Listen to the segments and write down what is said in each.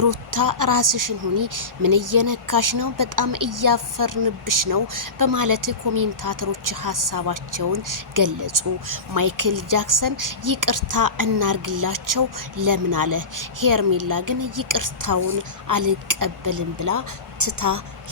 ሩታ ራስሽን ሁኒ፣ ምን እየነካሽ ነው? በጣም እያፈርንብሽ ነው በማለት ኮሜንታተሮች ሀሳባቸውን ገለጹ። ማይክል ጃክሰን ይቅርታ እናርግላቸው ለምን አለ። ሄርሜላ ግን ይቅርታውን አልቀበልም ብላ ትታ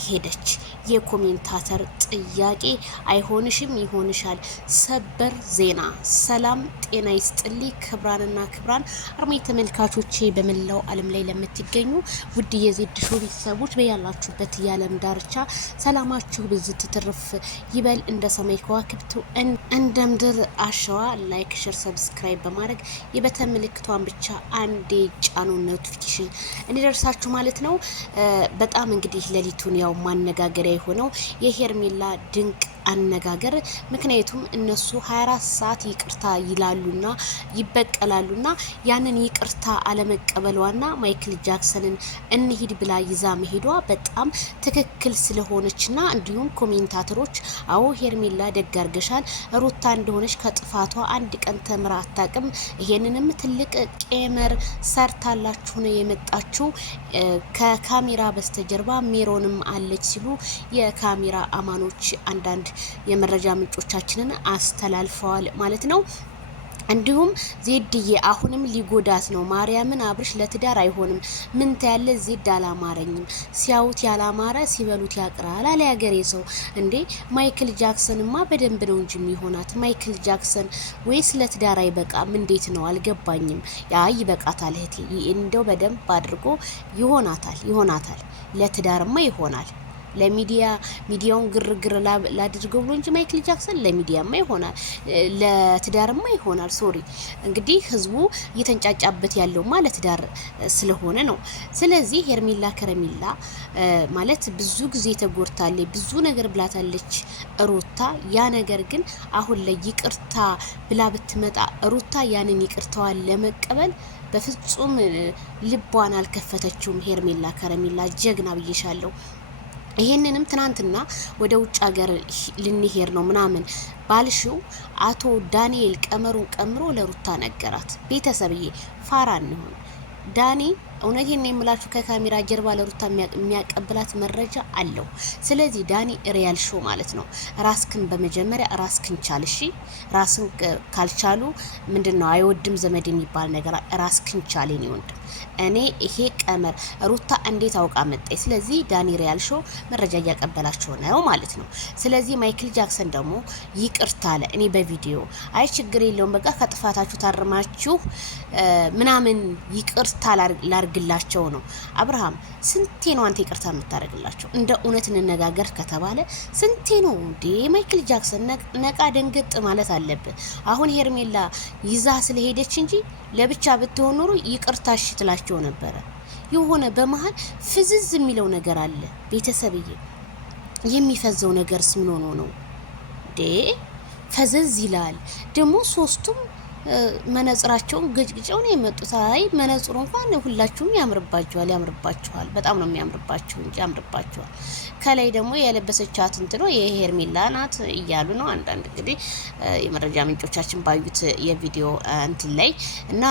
ሄደች። የኮሜንታተር ጥያቄ አይሆንሽም ይሆንሻል። ሰበር ዜና። ሰላም ጤና ይስጥልኝ ክብራንና ክብራን አርሜ ተመልካቾቼ በመላው ዓለም ላይ ለምትገኙ ውድ የዜድ ሾው ቤተሰቦች በያላችሁበት የዓለም ዳርቻ ሰላማችሁ ብዝት ትርፍ ይበል። እንደ ሰማይ ከዋክብቱ እንደ ምድር አሸዋ ላይክ፣ ሼር፣ ሰብስክራይብ በማድረግ የበተን ምልክቷን ብቻ አንዴ ጫኑ ኖቲፊኬሽን እንዲደርሳችሁ ማለት ነው። በጣም እንግዲህ ሌሊቱን ያው ማነጋገሪያ የሆነው የሄርሜላ ድንቅ አነጋገር። ምክንያቱም እነሱ 24 ሰዓት ይቅርታ ይላሉና ይበቀላሉና ያንን ይቅርታ አለመቀበሏና ማይክል ጃክሰንን እንሂድ ብላ ይዛ መሄዷ በጣም ትክክል ስለሆነችና እንዲሁም ኮሜንታተሮች አዎ ሄርሜላ ደግ አርገሻል፣ ሩታ እንደሆነች ከጥፋቷ አንድ ቀን ተምራ አታቅም፣ ይሄንንም ትልቅ ቄመር ሰርታላችሁ ነው የመጣችው፣ ከካሜራ በስተጀርባ ሜሮንም አለች ሲሉ የካሜራ አማኖች አንዳንድ የመረጃ ምንጮቻችንን አስተላልፈዋል ማለት ነው። እንዲሁም ዜድዬ አሁንም ሊጎዳት ነው። ማርያምን አብርሽ ለትዳር አይሆንም። ምን ታያለ? ዜድ አላማረኝም። ሲያዩት ያላማረ ሲበሉት ያቅራል አለ ያገሬ ሰው። እንዴ ማይክል ጃክሰንማ በደንብ ነው እንጂ የሚሆናት። ማይክል ጃክሰን ወይስ ለትዳር አይበቃም? እንዴት ነው አልገባኝም። ያ ይበቃታል እህቴ፣ እንደው በደንብ አድርጎ ይሆናታል። ለትዳርማ ይሆናል። ሚዲያውን ግርግር ላድርገው ብሎ እንጂ ማይክል ጃክሰን ለሚዲያማ ይሆናል፣ ለትዳርማ ይሆናል። ሶሪ እንግዲህ ህዝቡ እየተንጫጫበት ያለውማ ለትዳር ስለሆነ ነው። ስለዚህ ሄርሜላ ከረሜላ ማለት ብዙ ጊዜ ተጎድታለች፣ ብዙ ነገር ብላታለች ሩታ። ያ ነገር ግን አሁን ላይ ይቅርታ ብላ ብትመጣ ሩታ ያንን ይቅርታዋን ለመቀበል በፍጹም ልቧን አልከፈተችውም። ሄርሜላ ከረሜላ ጀግና ብዬሻለሁ። ይሄንንም ትናንትና ወደ ውጭ ሀገር ልንሄድ ነው ምናምን ባልሽው አቶ ዳንኤል ቀመሩን ቀምሮ ለሩታ ነገራት። ቤተሰብዬ ፋራ እንሆን ዳኒ እውነቴን ነው የምላችሁ ከካሜራ ጀርባ ለሩታ የሚያቀብላት መረጃ አለው። ስለዚህ ዳኒ ሪያል ሾው ማለት ነው። ራስክን በመጀመሪያ ራስክን ቻል። እሺ ራስን ካልቻሉ ምንድነው አይወድም ዘመድ የሚባል ነገር። ራስክን ቻል የኔ ወንድም። እኔ ይሄ ቀመር ሩታ እንዴት አውቃ መጣይ? ስለዚህ ዳኒ ሪያል ሾው መረጃ እያቀበላቸው ነው ማለት ነው። ስለዚህ ማይክል ጃክሰን ደግሞ ይቅርታ አለ። እኔ በቪዲዮ አይ ችግር የለውም በቃ ከጥፋታችሁ ታርማችሁ ምናምን ይቅርታ ላርግላቸው ነው። አብርሃም ስንቴ ነው አንተ ይቅርታ የምታደርግላቸው? እንደ እውነት እንነጋገር ከተባለ ስንቴ ነው እንዴ? ማይክል ጃክሰን ነቃ ደንገጥ ማለት አለብን። አሁን ሄርሜላ ይዛ ስለሄደች እንጂ ለብቻ ብትሆን ኖሮ ይቅርታሽ ትላቸው ነበረ። የሆነ በመሃል ፍዝዝ የሚለው ነገር አለ ቤተሰብዬ። የሚፈዘው ነገርስ ምን ሆኖ ነው እንዴ? ፈዘዝ ይላል ደግሞ ሶስቱም መነጽራቸውን ግጭግጫው ነው የመጡት። አይ መነጽሩ እንኳን ሁላችሁም ያምርባችኋል። በጣም ነው የሚያምርባችሁ እንጂ ያምርባችኋል። ከላይ ደግሞ የለበሰቻት እንትኖ የሄርሜላ ናት እያሉ ነው አንዳንድ እንግዲህ የመረጃ ምንጮቻችን ባዩት የቪዲዮ እንትን ላይ እና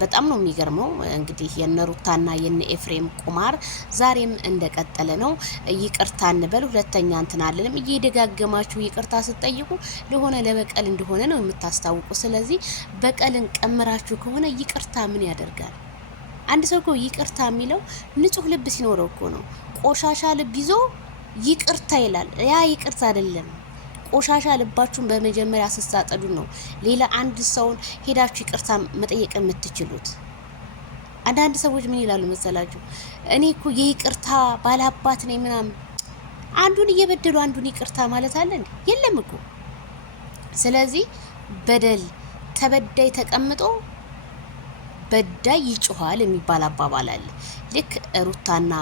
በጣም ነው የሚገርመው። እንግዲህ የነሩታና የነ ኤፍሬም ቁማር ዛሬም እንደቀጠለ ነው። ይቅርታ እንበል ሁለተኛ እንትን አለንም። እየደጋገማችሁ ይቅርታ ስትጠይቁ ለሆነ ለበቀል እንደሆነ ነው የምታስታውቁ። ስለዚህ በቀልን ቀመራችሁ ከሆነ ይቅርታ ምን ያደርጋል? አንድ ሰው እኮ ይቅርታ የሚለው ንጹህ ልብ ሲኖረው እኮ ነው። ቆሻሻ ልብ ይዞ ይቅርታ ይላል። ያ ይቅርታ አይደለም። ቆሻሻ ልባችሁን በመጀመሪያ አስተሳጠዱ ነው ሌላ አንድ ሰውን ሄዳችሁ ይቅርታ መጠየቅ የምትችሉት። አንዳንድ ሰዎች ምን ይላሉ መሰላችሁ? እኔ እኮ የይቅርታ ባላባት ነኝ ምናምን። አንዱን እየበደሉ አንዱን ይቅርታ ማለት አለ እንዴ? የለም እኮ። ስለዚህ በደል ተበዳይ ተቀምጦ በዳይ ይጮሃል የሚባል አባባል አለ። ልክ ሩታና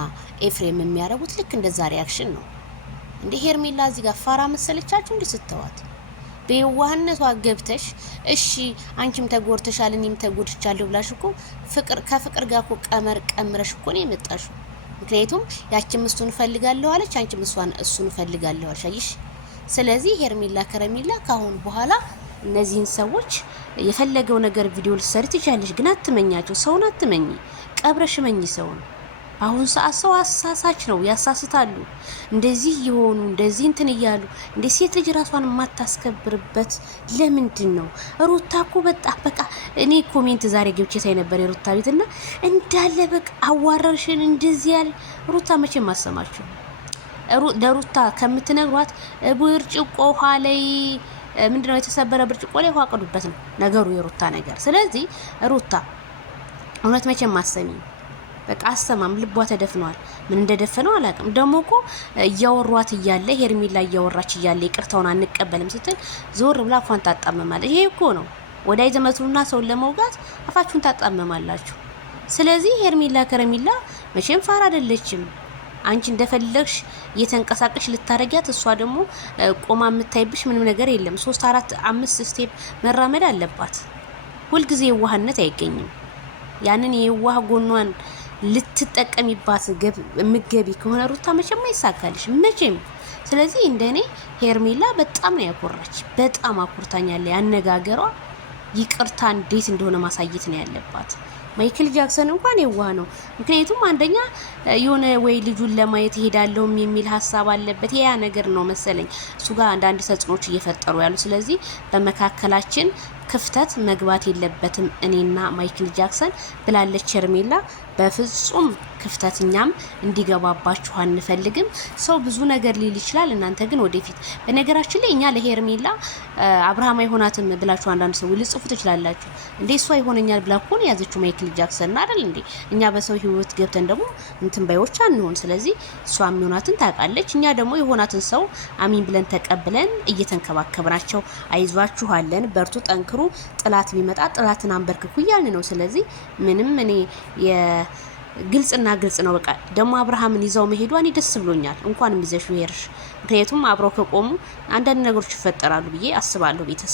ኤፍሬም የሚያደርጉት ልክ እንደዛ ሪያክሽን ነው። እንደ ሄርሜላ እዚህ ጋር ፋራ መሰለቻችሁ እንዴ ስትዋት? በየዋህነቷ ገብተሽ እሺ አንቺም ተጎርተሻል እኔም ተጎድቻለሁ ብላሽ እኮ ከፍቅር ጋር እኮ ቀመር ቀምረሽ እኮ ነው የመጣሽው። ምክንያቱም ያቺም እሱን ፈልጋለሁ አለች፣ አንቺም እሱን ፈልጋለሁ አልሻይሽ። ስለዚህ ሄርሜላ ከረሜላ ካሁን በኋላ እነዚህን ሰዎች የፈለገው ነገር ቪዲዮ ልትሰሪ ትችያለሽ፣ ግን አትመኛቸው። ሰውን አትመኝ፣ ቀብረሽ መኝ ሰውን በአሁን ሰዓት ሰው አሳሳች ነው፣ ያሳስታሉ። እንደዚህ የሆኑ እንደዚህ እንትን እያሉ እንደ ሴት ልጅ ራሷን የማታስከብርበት ለምንድን ነው? ሩታ እኮ በቃ እኔ ኮሜንት ዛሬ ገብቼ ሳይ ነበር የሩታ ቤት እና እንዳለ በቃ አዋረርሽን እንደዚህ ያለ ሩታ መቼም አሰማችሁ። ለሩታ ከምትነግሯት ብርጭቆ ውሃ ላይ ምንድነው የተሰበረ ብርጭቆ ላይ ውሃ ቀዱበት ነው ነገሩ የሩታ ነገር። ስለዚህ ሩታ እውነት መቼም ማሰሚ በቃ አሰማም፣ ልቧ ተደፍኗል። ምን እንደደፈነው አላውቅም። ደግሞ እኮ እያወሯት እያለ ሄርሜላ እያወራች እያለ ይቅርታውን አንቀበልም ስትል ዞር ብላ አፏን ታጣመማለች። ይሄ እኮ ነው ወዳይ ዘመቱና ሰውን ለመውጋት አፋችሁን ታጣመማላችሁ። ስለዚህ ሄርሜላ ከረሜላ መቼም ፋራ አይደለችም። አንቺ እንደፈለግሽ እየተንቀሳቀሽ ልታረጊያት፣ እሷ ደግሞ ቆማ የምታይብሽ ምንም ነገር የለም። 3 4 5 ስቴፕ መራመድ አለባት። ሁልጊዜ የዋህነት አይገኝም። ያንን የዋህ ጎኗን ልትጠቀሚባት ምገቢ ከሆነ ሩታ መቼም አይሳካልሽ መቼም። ስለዚህ እንደኔ ሄርሜላ በጣም ነው ያኮራች፣ በጣም አኩርታኛለች። ያነጋገሯ ይቅርታ እንዴት እንደሆነ ማሳየት ነው ያለባት። ማይክል ጃክሰን እንኳን የዋህ ነው። ምክንያቱም አንደኛ የሆነ ወይ ልጁን ለማየት ሄዳለሁም የሚል ሀሳብ አለበት። ያ ነገር ነው መሰለኝ እሱ ጋር አንዳንድ ተጽዕኖች እየፈጠሩ ያሉ። ስለዚህ በመካከላችን ክፍተት መግባት የለበትም እኔና ማይክል ጃክሰን ብላለች ሄርሜላ። በፍጹም ክፍተት እኛም እንዲገባባችሁ አንፈልግም። ሰው ብዙ ነገር ሊል ይችላል። እናንተ ግን ወደፊት በነገራችን ላይ እኛ ለሄርሜላ አብርሃም አይሆናትም ብላችሁ አንዳንድ ሰው ልጽፉ ትችላላችሁ። እንዴ እሷ ይሆነኛል ብላ እኮ ነው ያዘችው ማይክል ጃክሰን አይደል እንዴ? እኛ በሰው ህይወት ገብተን ደግሞ እንትን ባዮች አንሆን። ስለዚህ እሷ የሚሆናትን ታውቃለች። እኛ ደግሞ የሆናትን ሰው አሚን ብለን ተቀብለን እየተንከባከብናቸው አይዟችኋለን፣ በርቱ፣ ጠንክሩ፣ ጥላት ቢመጣ ጥላትን አንበርክኩ እያልን ነው። ስለዚህ ምንም እኔ ግልጽና ግልጽ ነው። በቃ ደግሞ አብርሃምን ይዘው መሄዷ እኔ ደስ ብሎኛል። እንኳንም ይዘሽው ሄድሽ። ምክንያቱም አብረው ከቆሙ አንዳንድ ነገሮች ይፈጠራሉ ብዬ አስባለሁ ቤተሰብ